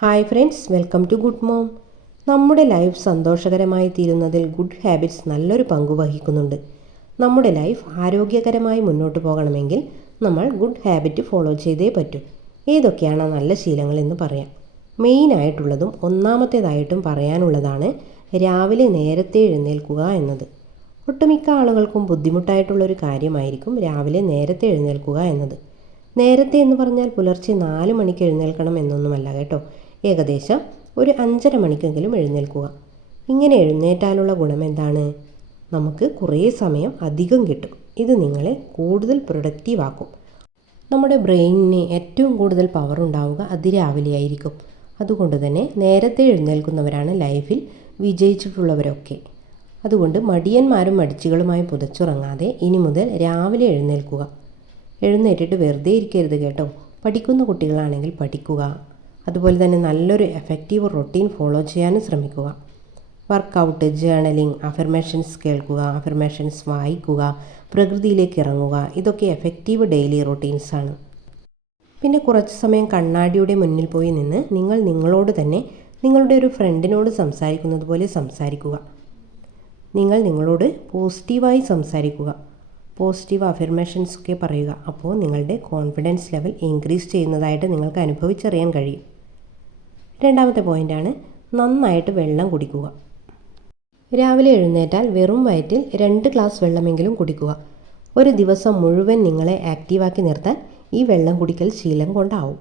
Hi friends, welcome to Good Mom. നമ്മുടെ life സന്തോഷകരമായി തീരുന്നതിൽ ഗുഡ് ഹാബിറ്റ്സ് നല്ലൊരു പങ്ക് വഹിക്കുന്നുണ്ട്. നമ്മുടെ ലൈഫ് ആരോഗ്യകരമായി മുന്നോട്ട് പോകണമെങ്കിൽ നമ്മൾ ഗുഡ് ഹാബിറ്റ് ഫോളോ ചെയ്തേ പറ്റൂ. ഏതൊക്കെയാണ് നല്ല ശീലങ്ങൾ എന്ന് പറയാം. മെയിനായിട്ടുള്ളതും ഒന്നാമത്തേതായിട്ടും പറയാനുള്ളതാണ് രാവിലെ നേരത്തെ എഴുന്നേൽക്കുക എന്നത്. ഒട്ടുമിക്ക ആളുകൾക്കും ബുദ്ധിമുട്ടായിട്ടുള്ളൊരു കാര്യമായിരിക്കും രാവിലെ നേരത്തെ എഴുന്നേൽക്കുക എന്നത്. നേരത്തെ എന്ന് പറഞ്ഞാൽ പുലർച്ചെ 4 മണിക്ക് എഴുന്നേൽക്കണം എന്നൊന്നുമല്ല കേട്ടോ. ഏകദേശം ഒരു 5:30 മണിക്കെങ്കിലും എഴുന്നേൽക്കുക. ഇങ്ങനെ എഴുന്നേറ്റാലുള്ള ഗുണം എന്താണ്? നമുക്ക് കുറേ സമയം അധികം കിട്ടും. ഇത് നിങ്ങളെ കൂടുതൽ പ്രൊഡക്റ്റീവ് ആക്കും. നമ്മുടെ ബ്രെയിനിന് ഏറ്റവും കൂടുതൽ പവർ ഉണ്ടാവുക അതിരാവിലെ ആയിരിക്കും. അതുകൊണ്ട് തന്നെ നേരത്തെ എഴുന്നേൽക്കുന്നവരാണ് ലൈഫിൽ വിജയിച്ചിട്ടുള്ളവരൊക്കെ. അതുകൊണ്ട് മടിയന്മാരും മടിച്ചികളുമായി പുതച്ചുറങ്ങാതെ ഇനി മുതൽ രാവിലെ എഴുന്നേൽക്കുക. എഴുന്നേറ്റിട്ട് വെറുതെ ഇരിക്കരുത് കേട്ടോ. പഠിക്കുന്ന കുട്ടികളാണെങ്കിൽ പഠിക്കുക. അതുപോലെ തന്നെ നല്ലൊരു എഫക്റ്റീവ് റൊട്ടീൻ ഫോളോ ചെയ്യാനും ശ്രമിക്കുക. വർക്കൗട്ട്, ജേർണലിംഗ്, അഫർമേഷൻസ് കേൾക്കുക, അഫർമേഷൻസ് വായിക്കുക, പ്രകൃതിയിലേക്ക് ഇറങ്ങുക, ഇതൊക്കെ എഫക്റ്റീവ് ഡെയിലി റൊട്ടീൻസാണ്. പിന്നെ കുറച്ച് സമയം കണ്ണാടിയുടെ മുന്നിൽ പോയി നിന്ന് നിങ്ങൾ നിങ്ങളോട് തന്നെ നിങ്ങളുടെ ഒരു ഫ്രണ്ടിനോട് സംസാരിക്കുന്നത് പോലെ സംസാരിക്കുക. നിങ്ങൾ നിങ്ങളോട് പോസിറ്റീവായി സംസാരിക്കുക. പോസിറ്റീവ് അഫർമേഷൻസ് ഒക്കെ പറയുക. അപ്പോൾ നിങ്ങളുടെ കോൺഫിഡൻസ് ലെവൽ ഇൻക്രീസ് ചെയ്യുന്നതായിട്ട് നിങ്ങൾക്ക് അനുഭവിച്ചറിയാൻ കഴിയും. രണ്ടാമത്തെ പോയിൻ്റാണ് നന്നായിട്ട് വെള്ളം കുടിക്കുക. രാവിലെ എഴുന്നേറ്റാൽ വെറും വയറ്റിൽ 2 ഗ്ലാസ് വെള്ളമെങ്കിലും കുടിക്കുക. ഒരു ദിവസം മുഴുവൻ നിങ്ങളെ ആക്റ്റീവാക്കി നിർത്താൻ ഈ വെള്ളം കുടിക്കൽ ശീലം കൊണ്ടാവും.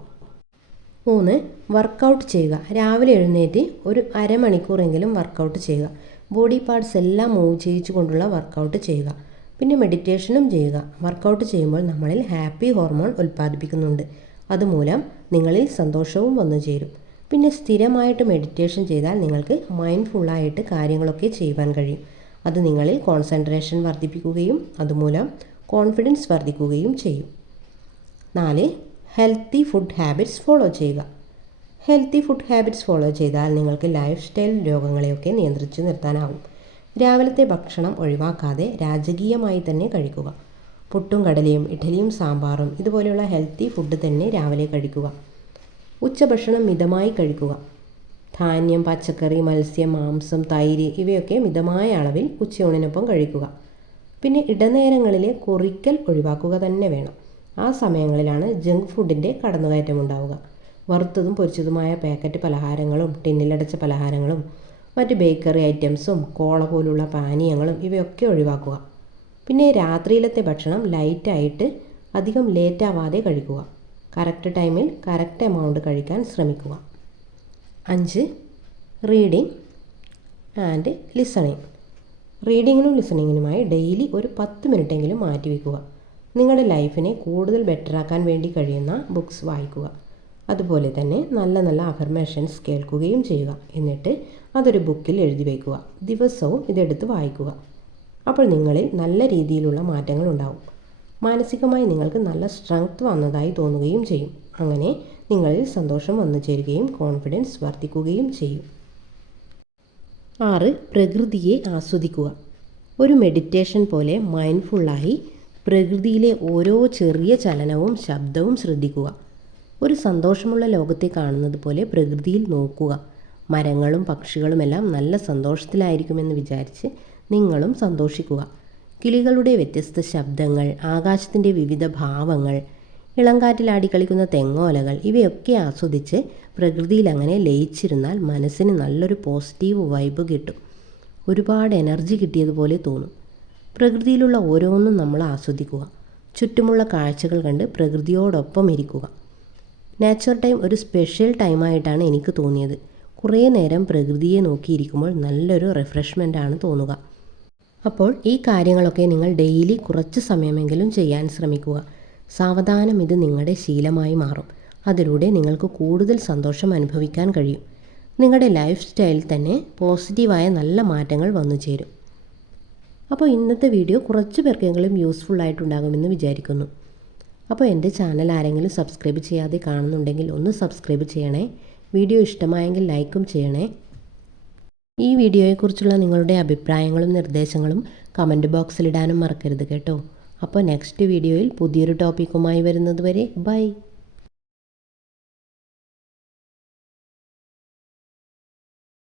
3. വർക്കൗട്ട് ചെയ്യുക. രാവിലെ എഴുന്നേറ്റ് ഒരു അരമണിക്കൂറെങ്കിലും വർക്കൗട്ട് ചെയ്യുക. ബോഡി പാർട്സ് എല്ലാം മൂവ് ചെയ്യിച്ചു കൊണ്ടുള്ള വർക്കൗട്ട് ചെയ്യുക. പിന്നെ മെഡിറ്റേഷനും ചെയ്യുക. വർക്കൗട്ട് ചെയ്യുമ്പോൾ നമ്മളിൽ ഹാപ്പി ഹോർമോൺ ഉൽപ്പാദിപ്പിക്കുന്നുണ്ട്. അതുമൂലം നിങ്ങളിൽ സന്തോഷവും വന്നു ചേരും. പിന്നെ സ്ഥിരമായിട്ട് മെഡിറ്റേഷൻ ചെയ്താൽ നിങ്ങൾക്ക് മൈൻഡ്ഫുള്ളായിട്ട് കാര്യങ്ങളൊക്കെ ചെയ്യുവാൻ കഴിയും. അത് നിങ്ങളിൽ കോൺസെൻട്രേഷൻ വർദ്ധിപ്പിക്കുകയും അതുമൂലം കോൺഫിഡൻസ് വർദ്ധിക്കുകയും ചെയ്യും. 4. ഹെൽത്തി ഫുഡ് ഹാബിറ്റ്സ് ഫോളോ ചെയ്യുക. ഹെൽത്തി ഫുഡ് ഹാബിറ്റ്സ് ഫോളോ ചെയ്താൽ നിങ്ങൾക്ക് ലൈഫ് സ്റ്റൈൽ രോഗങ്ങളെയൊക്കെ നിയന്ത്രിച്ചു നിർത്താനാവും. രാവിലത്തെ ഭക്ഷണം ഒഴിവാക്കാതെ രാജകീയമായി തന്നെ കഴിക്കുക. പുട്ടും കടലയും ഇഡ്ഡലിയും സാമ്പാറും ഇതുപോലെയുള്ള ഹെൽത്തി ഫുഡ് തന്നെ രാവിലെ കഴിക്കുക. ഉച്ചഭക്ഷണം മിതമായി കഴിക്കുക. ധാന്യം, പച്ചക്കറി, മത്സ്യം, മാംസം, തൈര് ഇവയൊക്കെ മിതമായ അളവിൽ ഉച്ചയൂണിനൊപ്പം കഴിക്കുക. പിന്നെ ഇടനേരങ്ങളിലെ കുറിക്കൽ ഒഴിവാക്കുക തന്നെ വേണം. ആ സമയങ്ങളിലാണ് ജങ്ക് ഫുഡിൻ്റെ കടന്നുകയറ്റം ഉണ്ടാവുക. വറുത്തതും പൊരിച്ചതുമായ പാക്കറ്റ് പലഹാരങ്ങളും ടിന്നിലടച്ച പലഹാരങ്ങളും മറ്റ് ബേക്കറി ഐറ്റംസും കോള പോലുള്ള പാനീയങ്ങളും ഇവയൊക്കെ ഒഴിവാക്കുക. പിന്നെ രാത്രിയിലത്തെ ഭക്ഷണം ലൈറ്റായിട്ട് അധികം ലേറ്റാവാതെ കഴിക്കുക. കറക്റ്റ് ടൈമിൽ കറക്റ്റ് എമൗണ്ട് കഴിക്കാൻ ശ്രമിക്കുക. 5. Reading and listening. റീഡിങ്ങിനും ലിസണിങ്ങിനുമായി ഡെയിലി ഒരു 10 മിനിറ്റെങ്കിലും മാറ്റിവെക്കുക. നിങ്ങളുടെ ലൈഫിനെ കൂടുതൽ ബെറ്ററാക്കാൻ വേണ്ടി കഴിയുന്ന ബുക്സ് വായിക്കുക. അതുപോലെ തന്നെ നല്ല നല്ല അഫർമേഷൻസ് കേൾക്കുകയും ചെയ്യുക. എന്നിട്ട് അതൊരു ബുക്കിൽ എഴുതി വയ്ക്കുക. ദിവസവും ഇതെടുത്ത് വായിക്കുക. അപ്പോൾ നിങ്ങളിൽ നല്ല രീതിയിലുള്ള മാറ്റങ്ങൾ ഉണ്ടാവും. മാനസികമായി നിങ്ങൾക്ക് നല്ല സ്ട്രെങ്ത് വന്നതായി തോന്നുകയും ചെയ്യും. അങ്ങനെ നിങ്ങളിൽ സന്തോഷം വന്നു ചേരുകയും കോൺഫിഡൻസ് വർദ്ധിക്കുകയും ചെയ്യും. 6. പ്രകൃതിയെ ആസ്വദിക്കുക. ഒരു മെഡിറ്റേഷൻ പോലെ മൈൻഡ്ഫുള്ളായി പ്രകൃതിയിലെ ഓരോ ചെറിയ ചലനവും ശബ്ദവും ശ്രദ്ധിക്കുക. ഒരു സന്തോഷമുള്ള ലോകത്തെ കാണുന്നത് പോലെ പ്രകൃതിയിൽ നോക്കുക. മരങ്ങളും പക്ഷികളുമെല്ലാം നല്ല സന്തോഷത്തിലായിരിക്കുമെന്ന് വിചാരിച്ച് നിങ്ങളും സന്തോഷിക്കുക. കിളികളുടെ വ്യത്യസ്ത ശബ്ദങ്ങൾ, ആകാശത്തിൻ്റെ വിവിധ ഭാവങ്ങൾ, ഇളങ്കാറ്റിലാടിക്കളിക്കുന്ന തെങ്ങോലകൾ ഇവയൊക്കെ ആസ്വദിച്ച് പ്രകൃതിയിൽ അങ്ങനെ ലയിച്ചിരുന്നാൽ മനസ്സിന് നല്ലൊരു പോസിറ്റീവ് വൈബ് കിട്ടും. ഒരുപാട് എനർജി കിട്ടിയതുപോലെ തോന്നും. പ്രകൃതിയിലുള്ള ഓരോന്നും നമ്മൾ ആസ്വദിക്കുക. ചുറ്റുമുള്ള കാഴ്ചകൾ കണ്ട് പ്രകൃതിയോടൊപ്പം ഇരിക്കുക. നാച്ചർ ടൈം ഒരു സ്പെഷ്യൽ ടൈമായിട്ടാണ് എനിക്ക് തോന്നിയത്. കുറേ നേരം പ്രകൃതിയെ നോക്കിയിരിക്കുമ്പോൾ നല്ലൊരു റിഫ്രഷ്മെൻ്റാണ് തോന്നുക. അപ്പോൾ ഈ കാര്യങ്ങളൊക്കെ നിങ്ങൾ ഡെയിലി കുറച്ച് സമയമെങ്കിലും ചെയ്യാൻ ശ്രമിക്കുക. സാവധാനം ഇത് നിങ്ങളുടെ ശീലമായി മാറും. അതിലൂടെ നിങ്ങൾക്ക് കൂടുതൽ സന്തോഷം അനുഭവിക്കാൻ കഴിയും. നിങ്ങളുടെ ലൈഫ് സ്റ്റൈലിൽ തന്നെ പോസിറ്റീവായ നല്ല മാറ്റങ്ങൾ വന്നു ചേരും. അപ്പോൾ ഇന്നത്തെ വീഡിയോ കുറച്ച് പേർക്കെങ്കിലും യൂസ്ഫുൾ ആയിട്ടുണ്ടാകുമെന്ന് വിചാരിക്കുന്നു. അപ്പോൾ എൻ്റെ ചാനൽ ആരെങ്കിലും സബ്സ്ക്രൈബ് ചെയ്യാതെ കാണുന്നുണ്ടെങ്കിൽ ഒന്ന് സബ്സ്ക്രൈബ് ചെയ്യണേ. വീഡിയോ ഇഷ്ടമായെങ്കിൽ ലൈക്കും ചെയ്യണേ. ഈ വീഡിയോയെക്കുറിച്ചുള്ള നിങ്ങളുടെ അഭിപ്രായങ്ങളും നിർദ്ദേശങ്ങളും കമൻറ്റ് ബോക്സിലിടാനും മറക്കരുത് കേട്ടോ. അപ്പോൾ നെക്സ്റ്റ് വീഡിയോയിൽ പുതിയൊരു ടോപ്പിക്കുമായി വരുന്നത് വരെ ബൈ.